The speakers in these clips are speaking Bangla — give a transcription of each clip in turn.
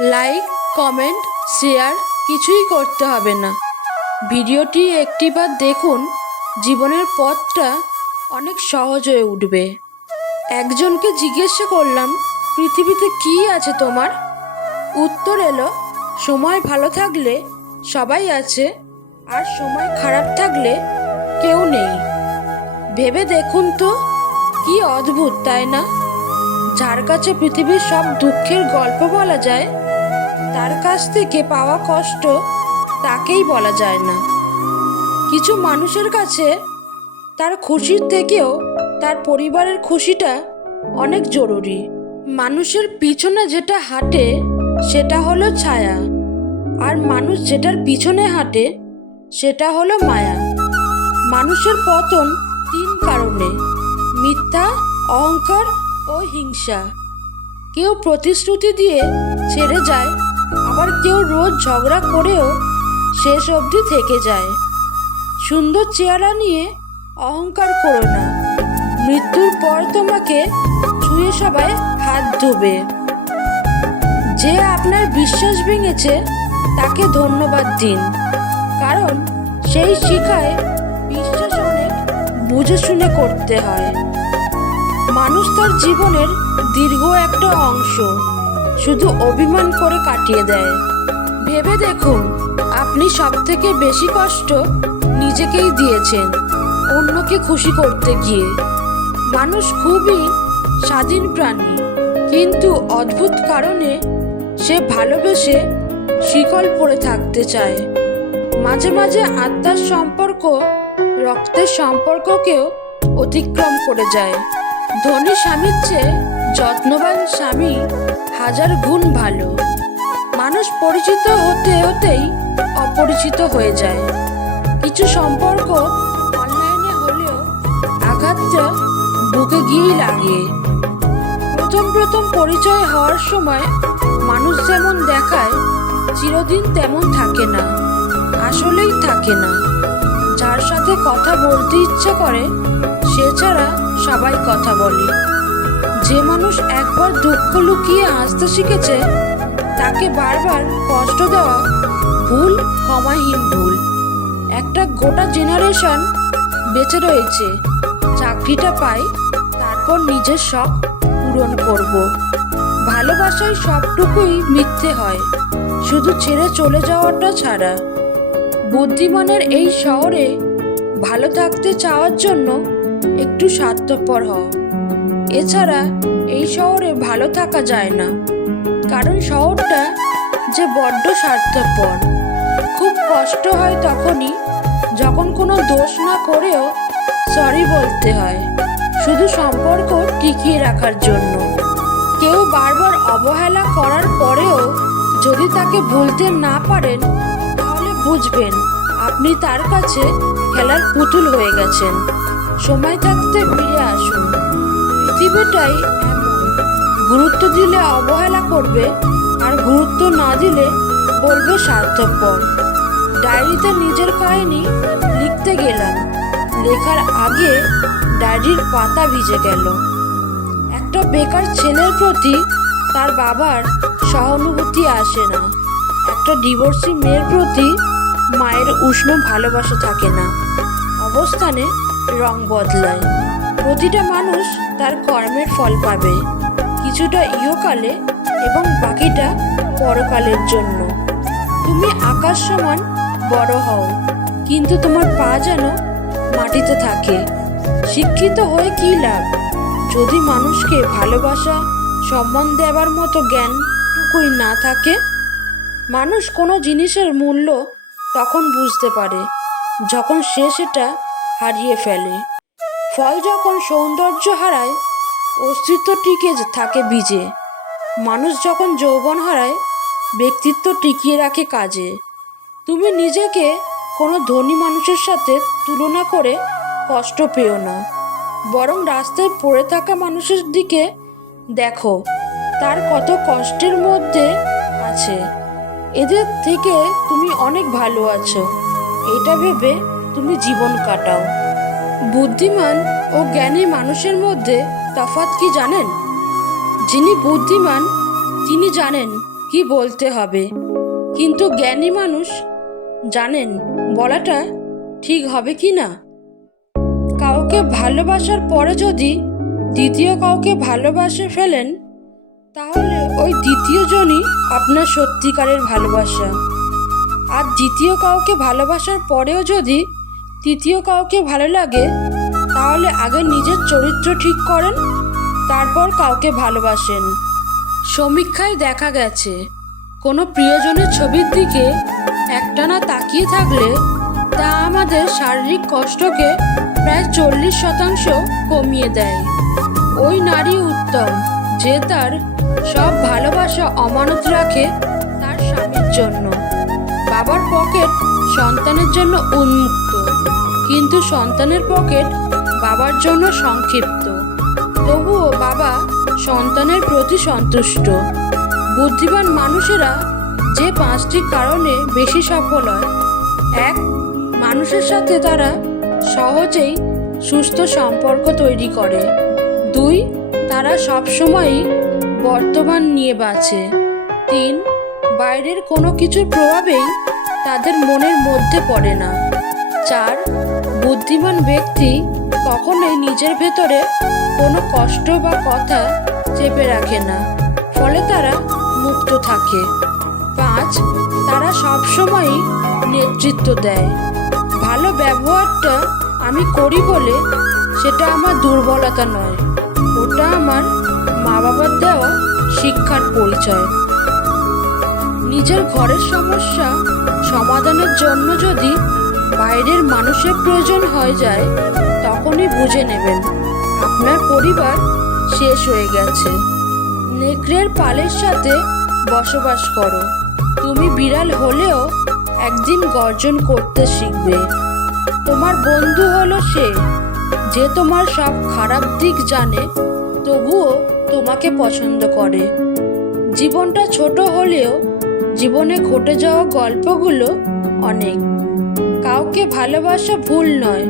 লাইক, কমেন্ট, শেয়ার কিছুই করতে হবে না। ভিডিওটি একটিবার দেখুন, জীবনের পথটা অনেক সহজ হয়ে উঠবে। একজনকে জিজ্ঞাসা করলাম, পৃথিবীতে কি আছে তোমার? উত্তর এলো, সময় ভালো থাকলে সবাই আছে, আর সময় খারাপ থাকলে কেউ নেই। ভেবে দেখুন তো, কি অদ্ভুত, তাই না? যার কাছে পৃথিবীর সব দুঃখের গল্প বলা যায় তার কাছ থেকে পাওয়া কষ্ট তাকেই বলা যায় না। কিছু মানুষের কাছে তার খুশির থেকেও তার পরিবারের খুশিটা অনেক জরুরি। মানুষের পিছনে যেটা হাঁটে, সেটা হলো ছায়া। আর মানুষ যেটার পিছনে হাঁটে, সেটা হলো মায়া। মানুষের পতন তিন কারণে, মিথ্যা, অহংকার ও হিংসা। কেউ প্রতিশ্রুতি দিয়ে ছেড়ে যায় আবার কেউ রোজ ঝগড়া করেও শেষ অবধি থেকে যায়। সুন্দর চেহারা নিয়ে অহংকার করো না। মৃত্যুর পর তোমাকে ছুঁয়ে সবাই হাত ধোবে। যে আপনার বিশ্বাস ভেঙেছে, তাকে ধন্যবাদ দিন। কারণ সেই শিখায় বিশ্বাস অনেক বুঝে শুনে করতে হয়। মানুষ তার জীবনের দীর্ঘ একটা অংশ। শুধু অভিমান করে কাটিয়ে দেয়। ভেবে দেখুন, আপনি সব থেকে বেশি কষ্ট নিজেকেই দিয়েছেন, অন্যকে খুশি করতে গিয়ে। মানুষ খুবই স্বাধীন প্রাণী, কিন্তু অদ্ভুত কারণে সে ভালোবেসে শিকল পড়ে থাকতে চায়। মাঝে মাঝে আত্মার সম্পর্ক রক্তের সম্পর্ককেও অতিক্রম করে যায়। ধনী স্বামীর চেয়ে যত্নবান স্বামী হাজার গুণ ভালো। মানুষ পরিচিত হতে হতেই অপরিচিত হয়ে যায়। কিছু সম্পর্ক অনলাইনে হলেও আঘাতটা বুকে গিয়েই লাগে। প্রথম প্রথম পরিচয় হওয়ার সময় মানুষ যেমন দেখায়, চিরদিন তেমন থাকে না, আসলেই থাকে না। যার সাথে কথা বলতে ইচ্ছে করে, সে ছাড়া সবাই কথা বলে। যে মানুষ একবার দুঃখ লুকিয়ে আসতে শিখেছে, তাকে বারবার কষ্ট দেওয়া ভুল, ক্ষমাহীন ভুল। একটা গোটা জেনারেশন বেঁচে রয়েছে, চাকরিটা পাই, তারপর নিজের শখ পূরণ করব। ভালোবাসায় সবটুকুই মিথ্যে হয়, শুধু ছেড়ে চলে যাওয়াটা ছাড়া। বুদ্ধিমানের এই শহরে ভালো থাকতে চাওয়ার জন্য একটু স্বার্থপর হও। এছাড়া এই শহরে ভালো থাকা যায় না। কারণ শহরটা যে বড্ড স্বার্থপর। খুব কষ্ট হয় তখনই যখন কোনো দোষ না করেও সরি বলতে হয়। শুধু সম্পর্ক টিকিয়ে রাখার জন্য। কেউ বারবার অবহেলা করার পরেও যদি তাকে ভুলতে না পারেন, তাহলে বুঝবেন আপনি তার কাছে খেলার পুতুল হয়ে গেছেন। সময় থাকতে ফিরে আসুন। পৃথিবীটাই গুরুত্ব দিলে অবহেলা করবে, আর গুরুত্ব না দিলে বলবে স্বার্থপর। ডায়েরিতে নিজের কাহিনী লিখতে গেলাম। লেখার আগে ডায়েরির পাতা ভিজে গেল। একটা বেকার ছেলের প্রতি তার বাবার সহানুভূতি আসে না। একটা ডিভোর্সি মেয়ের প্রতি মায়ের উষ্ণ ভালোবাসা থাকে না। অবস্থানে রং বদলায়। প্রতিটা মানুষ তার কর্মের ফল পাবে। কিছুটা ইহকালে এবং বাকিটা পরকালের জন্য। তুমি আকাশ সমান বড় হও, কিন্তু তোমার পা যেন মাটিতে থাকে। শিক্ষিত হয়ে কী লাভ? যদি মানুষকে ভালোবাসা, সম্মান দেওয়ার মতো জ্ঞানটুকুই না থাকে, মানুষ কোনো জিনিসের মূল্য তখন বুঝতে পারে, যখন সে সেটা হারিয়ে ফেলে। ফল যখন সৌন্দর্য হারায়, অস্তিত্ব টিকে থাকে বীজে। মানুষ যখন যৌবন হারায়, ব্যক্তিত্ব টিকিয়ে রাখে কাজে। তুমি নিজেকে কোনো ধনী মানুষের সাথে তুলনা করে কষ্ট পেও না। বরং রাস্তায় পড়ে থাকা মানুষের দিকে দেখো, তার কত কষ্টের মধ্যে আছে। এদের থেকে তুমি অনেক ভালো আছো। এটা ভেবে তুমি জীবন কাটাও। বুদ্ধিমান ও জ্ঞানী মানুষের মধ্যে তফাৎ কি জানেন? যিনি বুদ্ধিমান, তিনি জানেন কি বলতে হবে। কিন্তু জ্ঞানী মানুষ জানেন বলাটা ঠিক হবে কি না? কাউকে ভালোবাসার পরে যদি দ্বিতীয় কাউকে ভালোবাসে ফেলেন, তাহলে ওই দ্বিতীয় জনই আপনার সত্যিকারের ভালোবাসা। আর দ্বিতীয় কাউকে ভালোবাসার পরেও যদি তৃতীয় কাউকে ভালো লাগে, তাহলে আগে নিজের চরিত্র ঠিক করেন, তারপর কাউকে ভালোবাসেন। সমীক্ষায় দেখা গেছে, কোনো প্রিয়জনের ছবির দিকে একটানা তাকিয়ে থাকলে তা আমাদের শারীরিক কষ্টকে প্রায় চল্লিশ শতাংশ কমিয়ে দেয়। ওই নারী উত্তম, যে তার সব ভালোবাসা অমানত রাখে তার স্বামীর জন্য। বাবার পকেট সন্তানের জন্য উন্মুক্ত। কিন্তু সন্তানের পকেট বাবার জন্য সংক্ষিপ্ত। তবুও বাবা সন্তানের প্রতি সন্তুষ্ট। বুদ্ধিমান মানুষেরা যে পাঁচটি কারণে বেশি সফল হয়, এক, মানুষের সাথে তারা সহজেই সুস্থ সম্পর্ক তৈরি করে। দুই, তারা সবসময়ই বর্তমান নিয়ে বাঁচে। তিন, বাইরের কোনো কিছুর প্রভাবেই তাদের মনের মধ্যে পড়ে না। চার বুদ্ধিমান ব্যক্তি কখনোই নিজের ভেতরে কোনো কষ্ট বা কথা চেপে রাখে না, ফলে তারা মুক্ত থাকে। পাঁচ, তারা সবসময়ই নেতৃত্ব দেয়। ভালো ব্যবহারটা আমি করি বলে সেটা আমার দুর্বলতা নয়, ওটা আমার মা বাবার দেওয়া শিক্ষার পরিচয়। নিজের ঘরের সমস্যা সমাধানের জন্য যদি বাইরের মানুষের প্রয়োজন হয়ে যায়, তখনই বুঝে নেবেন। আপনার পরিবার শেষ হয়ে গেছে। নেকড়ের পালের সাথে বসবাস করো। তুমি বিড়াল হলেও একদিন গর্জন করতে শিখবে। তোমার বন্ধু হলো সে, যে তোমার সব খারাপ দিক জানে, তবুও তোমাকে পছন্দ করে। জীবনটা ছোট হলেও জীবনে ঘটে যাওয়া গল্পগুলো অনেক। কাউকে ভালোবাসা ভুল নয়,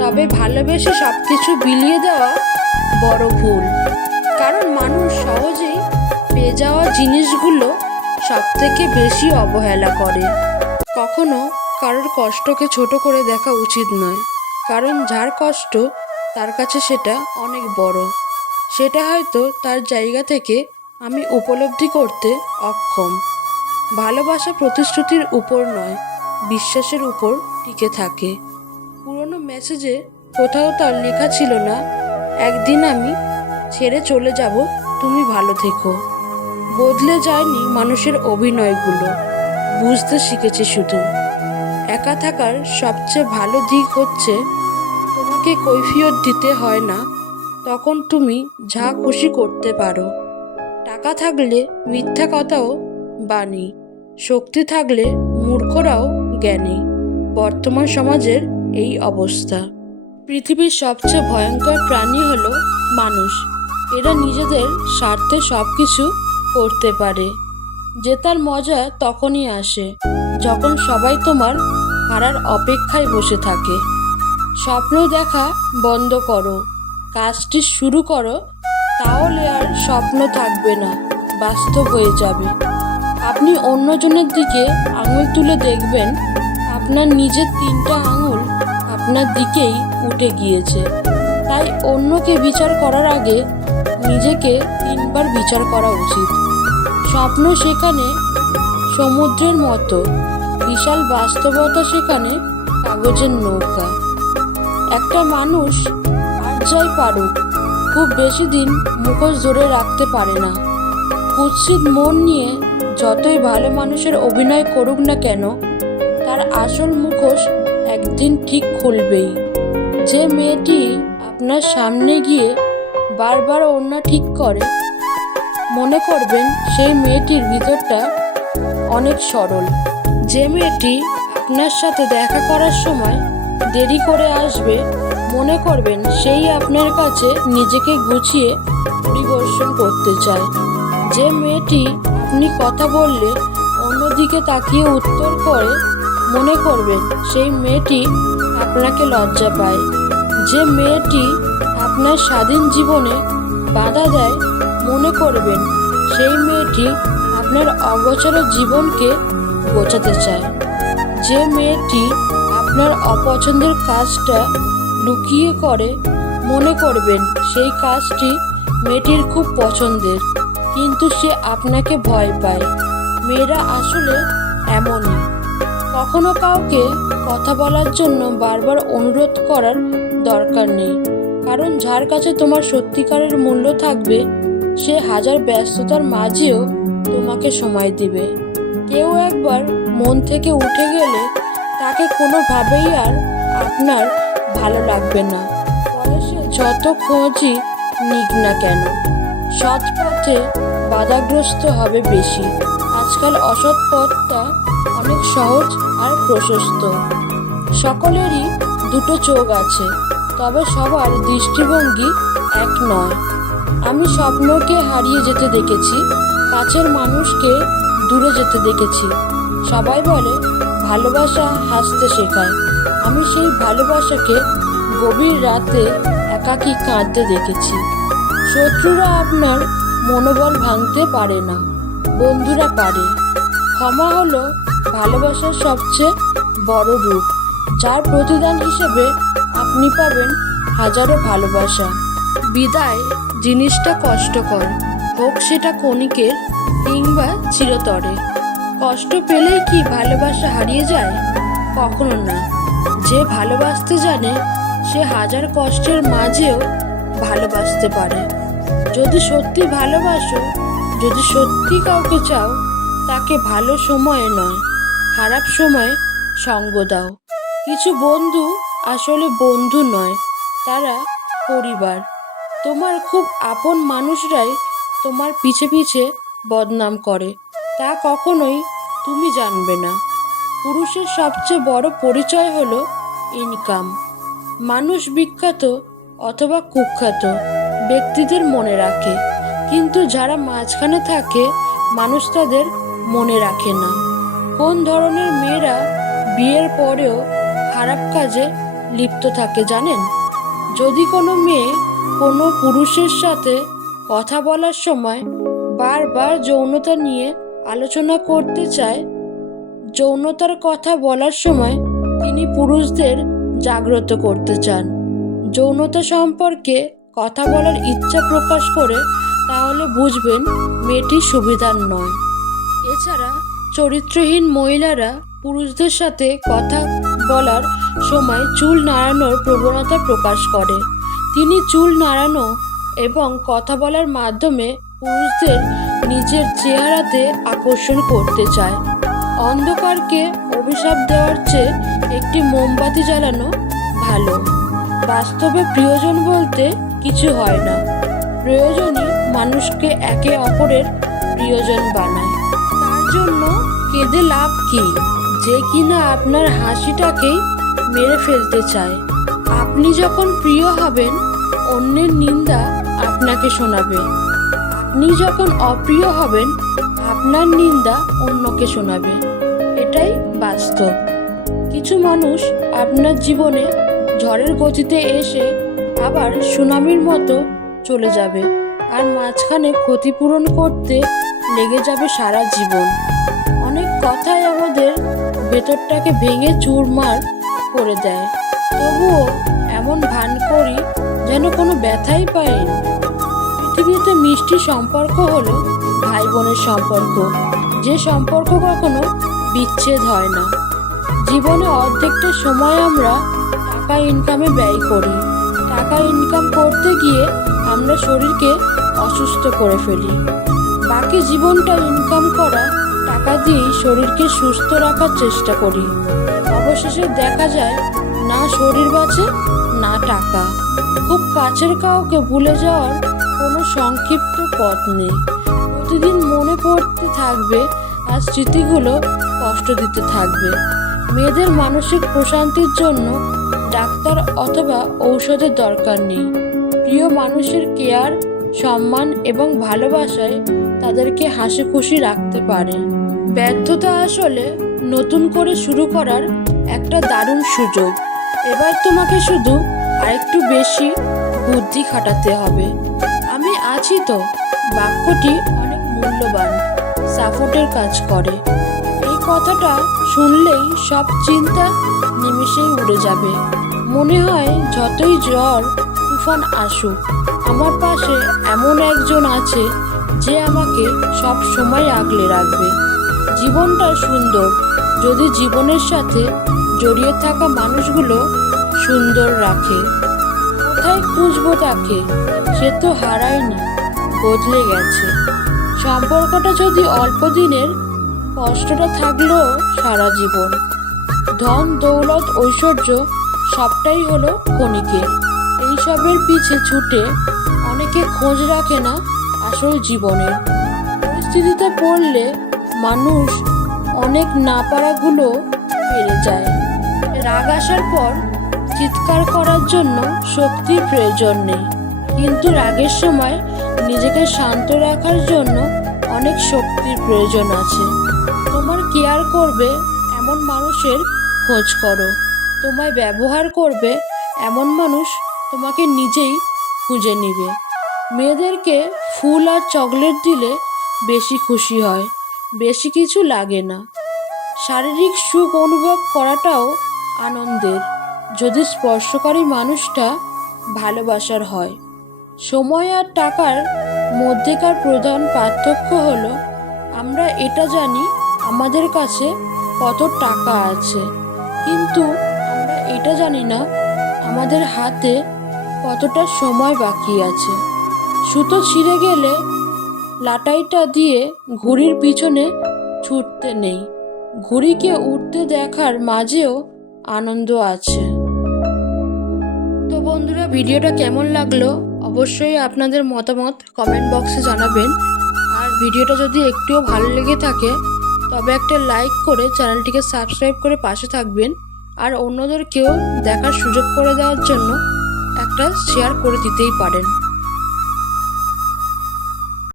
তবে ভালোবেসে সব কিছু বিলিয়ে দেওয়া বড় ভুল। কারণ মানুষ সহজেই পেয়ে যাওয়া জিনিসগুলো সব থেকে বেশি অবহেলা করে। কখনো কারোর কষ্টকে ছোট করে দেখা উচিত নয়, কারণ যার কষ্ট, তার কাছে সেটা অনেক বড়। সেটা হয়তো তার জায়গা থেকে আমি উপলব্ধি করতে অক্ষম। ভালোবাসা প্রতিশ্রুতির উপর নয়, বিশ্বাসের উপর টিকে থাকে। পুরনো মেসেজে কোথাও তার লেখা ছিল না, একদিন আমি ছেড়ে চলে যাব, তুমি ভালো থেকো। বদলে যায়নি মানুষের অভিনয়গুলো, বুঝতে শিখেছে শুধু। একা থাকার সবচেয়ে ভালো দিক হচ্ছে, তোমাকে কৈফিয়ত দিতে হয় না, তখন তুমি যা খুশি করতে পারো। টাকা থাকলে মিথ্যা কথাও বাণী, শক্তি থাকলে মূর্খরাও জ্ঞানী। বর্তমান সমাজের এই অবস্থা। পৃথিবীর সবচেয়ে ভয়ঙ্কর প্রাণী হলো মানুষ। এরা নিজেদের স্বার্থে সব কিছু করতে পারে। জেতার মজা তখনই আসে, যখন সবাই তোমার হারার অপেক্ষায় বসে থাকে। স্বপ্ন দেখা বন্ধ করো, কাজটি শুরু করো, তাহলে আর স্বপ্ন থাকবে না, বাস্তব হয়ে যাবে। আপনি অন্যজনের দিকে আঙুল তুলে দেখবেন আপনার নিজের তিনটা আঙুল আপনার দিকেই উঠে গিয়েছে। তাই অন্যকে বিচার করার আগে নিজেকে তিনবার বিচার করা উচিত। স্বপ্ন সেখানে, সমুদ্রের মতো, বিশাল বাস্তবতা সেখানে, কাগজের নৌকা। একটা মানুষ আর যাই পারুক, খুব বেশি দিন মুখোশ ধরে রাখতে পারে না। কুৎসিত মন নিয়ে যতই ভালো মানুষের অভিনয় করুক না কেন তার আসল মুখোশ একদিন ঠিক খুলবেই। যে মেয়েটি আপনার সামনে গিয়ে বারবার অন্য ঠিক করে, মনে করবেন সেই মেয়েটির ভিতরটা অনেক সরল। যে মেয়েটি আপনার সাথে দেখা করার সময় দেরি করে আসবে, মনে করবেন সেই আপনার কাছে নিজেকে গুছিয়ে পরিদর্শন করতে চায়। যে মেয়েটি আপনি কথা বললে অন্যদিকে তাকিয়ে উত্তর করে মনে করবেন সেই মেয়েটি আপনাকে লজ্জা পায়। যে মেয়েটি আপনার স্বাধীন জীবনে বাধা দেয়, মনে করবেন, সেই মেয়েটি আপনার অগোচর জীবনকে গোছাতে চায়। যে মেয়েটি আপনার অপছন্দের কাজটা লুকিয়ে করে, মনে করবেন, সেই কাজটি মেয়েটির খুব পছন্দের, কিন্তু সে আপনাকে ভয় পায়। মেয়েরা আসলে এমনই। কখনো কাউকে কথা বলার জন্য বারবার অনুরোধ করার দরকার নেই। কারণ যার কাছে তোমার সত্যিকারের মূল্য থাকবে, সে হাজার ব্যস্ততার মাঝেও তোমাকে সময় দিবে। কেউ একবার মন থেকে উঠে গেলে তাকে কোনোভাবেই আর আপনার ভালো লাগবে না। বয়সে যত খোঁজই নিক না কেন, সৎ পথে বাধাগ্রস্ত হবে বেশি। আজকাল অসৎ পথটা অনেক সহজ আর প্রশস্ত। সকলেরই দুটো চোখ আছে, তবে সবার দৃষ্টিভঙ্গি এক নয়। আমি স্বপ্নকে হারিয়ে যেতে দেখেছি, কাছের মানুষকে দূরে যেতে দেখেছি। সবাই বলে, ভালোবাসা হাসতে শেখায়। আমি সেই ভালোবাসাকে গভীর রাতে একাকী কাঁদতে দেখেছি। শত্রুরা আপনার মনোবল ভাঙতে পারে না, বন্ধুরা পারে। ক্ষমা হলো ভালোবাসার সবচেয়ে বড় রূপ, যার প্রতিদান হিসেবে আপনি পাবেন হাজারো ভালোবাসা। বিদায়, জিনিসটা কষ্টকর, হোক সেটা ক্ষণিকের কিংবা চিরতরে। কষ্ট পেলেই কি ভালোবাসা হারিয়ে যায়? কখনো না। যে ভালোবাসতে জানে, সে হাজার কষ্টের মাঝেও ভালোবাসতে পারে। যদি সত্যি ভালোবাসো, যদি সত্যি কাউকে চাও, তাকে ভালো সময়ে নয়। খারাপ সময়ে সঙ্গ দাও। কিছু বন্ধু আসলে বন্ধু নয়, তারা পরিবার। তোমার খুব আপন মানুষরাই তোমার পিছে পিছে বদনাম করে। তা কখনোই তুমি জানবে না। পুরুষের সবচেয়ে বড় পরিচয় হলো ইনকাম মানুষ বিখ্যাত অথবা কুখ্যাত ব্যক্তিদের মনে রাখে, কিন্তু যারা মাঝখানে থাকে, মানুষ তাদের মনে রাখে না। কোন ধরনের মেয়েরা বিয়ের পরেও খারাপ কাজে লিপ্ত থাকে জানেন? যদি কোনো মেয়ে কোনো পুরুষের সাথে কথা বলার সময় বারবার যৌনতা নিয়ে আলোচনা করতে চায়, যৌনতার কথা বলার সময় তিনি পুরুষদের জাগ্রত করতে চান। যৌনতা সম্পর্কে কথা বলার ইচ্ছা প্রকাশ করে তাহলে বুঝবেন মেয়েটি সুবিধার নয়। এছাড়া চরিত্রহীন মহিলারা পুরুষদের সাথে কথা বলার সময় চুল নাড়ানোর প্রবণতা প্রকাশ করে। তিনি চুল নাড়ানো এবং কথা বলার মাধ্যমে পুরুষদের নিজের চেহারাতে আকর্ষণ করতে চায়। অন্ধকারকে অভিশাপ দেওয়ার চেয়ে একটি মোমবাতি জ্বালানো ভালো। বাস্তবে প্রিয়জন বলতে কিছু হয় না। প্রয়োজনই মানুষকে একে অপরের প্রিয়জন বানায়। তার জন্য কেঁদে লাভ কি? যে কিনা আপনার হাসিটাকেই মেরে ফেলতে চায়। আপনি যখন প্রিয় হবেন, অন্যের নিন্দা আপনাকে শোনাবে। আপনি যখন অপ্রিয় হবেন, আপনার নিন্দা অন্যকে শোনাবে। এটাই বাস্তব। কিছু মানুষ আপনার জীবনে ঝড়ের গতিতে এসে আবার সুনামির মতো চলে যাবে। আর মাঝখানে ক্ষতিপূরণ করতে লেগে যাবে সারা জীবন। কথাই আমাদের ভেতরটাকে ভেঙে চুরমার করে দেয়। তবুও এমন ভান করি যেন কোনো ব্যথাই পাইনি পৃথিবীতে মিষ্টি সম্পর্ক হলো ভাই বোনের সম্পর্ক, যে সম্পর্ক কখনো বিচ্ছেদ হয় না। জীবনে অর্ধেকটা সময় আমরা টাকা ইনকামে ব্যয় করি। টাকা ইনকাম করতে গিয়ে আমরা শরীরকে অসুস্থ করে ফেলি। বাকি জীবনটা ইনকাম করা টাকা দিয়েই শরীরকে সুস্থ রাখার চেষ্টা করি। অবশেষে দেখা যায়, না শরীর বাঁচে, না টাকা। খুব কাছের কাউকে ভুলে যাওয়ার কোনো সংক্ষিপ্ত পথ নেই। প্রতিদিন মনে পড়তে থাকবে, আর স্মৃতিগুলো কষ্ট দিতে থাকবে। মেয়েদের মানসিক প্রশান্তির জন্য ডাক্তার অথবা ঔষধের দরকার নেই। প্রিয় মানুষের কেয়ার, সম্মান এবং ভালোবাসায় তাদেরকে হাসি খুশি রাখতে পারে। ব্যর্থতা আসলে নতুন করে শুরু করার একটা দারুণ সুযোগ। এবার তোমাকে শুধু আরেকটু বেশি বুদ্ধি খাটাতে হবে। আমি আছি তো। বাক্যটি অনেক মূল্যবান। সাপোর্টের কাজ করে। এই কথাটা শুনলেই সব চিন্তা নিমিষেই উড়ে যাবে। মনে হয় যতই জ্বর, তুফান আসুক, আমার পাশে এমন একজন আছে যে আমাকে সব সময় আগলে রাখবে। জীবনটা সুন্দর। যদি জীবনের সাথে জড়িয়ে থাকা মানুষগুলো সুন্দর রাখে, কোথায় খুঁজবো তাকে? সে তো হারায়নি, বদলে গেছে। সম্পর্কটা যদি অল্প দিনের, কষ্টটা থাকলেও সারা জীবন। ধন, দৌলত, ঐশ্বর্য সবটাই হলো ক্ষণিকের এইসবের পিছে ছুটে অনেকে খোঁজ রাখে না আসল জীবনের। পরিস্থিতিতে পড়লে মানুষ অনেক না পারাগুলো পেরে যায়। রাগ আসার পর চিৎকার করার জন্য শক্তির প্রয়োজন নেই। কিন্তু রাগের সময় নিজেকে শান্ত রাখার জন্য অনেক শক্তির প্রয়োজন আছে। তোমার কেয়ার করবে এমন মানুষের খোঁজ করো। তোমায় ব্যবহার করবে এমন মানুষ তোমাকে নিজেই খুঁজে নিবে। মেয়েদেরকে ফুল আর চকলেট দিলে বেশি খুশি হয়। বেশি কিছু লাগে না। শারীরিক সুখ অনুভব করাটাও আনন্দের। যদি স্পর্শকারী মানুষটা ভালোবাসার হয়। সময় আর টাকার মধ্যেকার প্রধান পার্থক্য হলো, আমরা এটা জানি, আমাদের কাছে কত টাকা আছে। কিন্তু আমরা এটা জানি না, আমাদের হাতে কতটা সময় বাকি আছে। সুতো ছিঁড়ে গেলে লাটাইটা দিয়ে ঘুড়ির পিছনে ছুটতে নেই। ঘুড়িকে উঠতে দেখার মাঝেও আনন্দ আছে। তো বন্ধুরা, ভিডিওটা কেমন লাগল? অবশ্যই আপনাদের মতামত কমেন্ট বক্সে জানাবেন। আর ভিডিওটা যদি একটুও ভালো লেগে থাকে, তবে একটা লাইক করে চ্যানেলটিকে সাবস্ক্রাইব করে পাশে থাকবেন। আর অন্যদেরকেও দেখার সুযোগ করে দেওয়ার জন্য একটা শেয়ার করে দিতেই পারেন।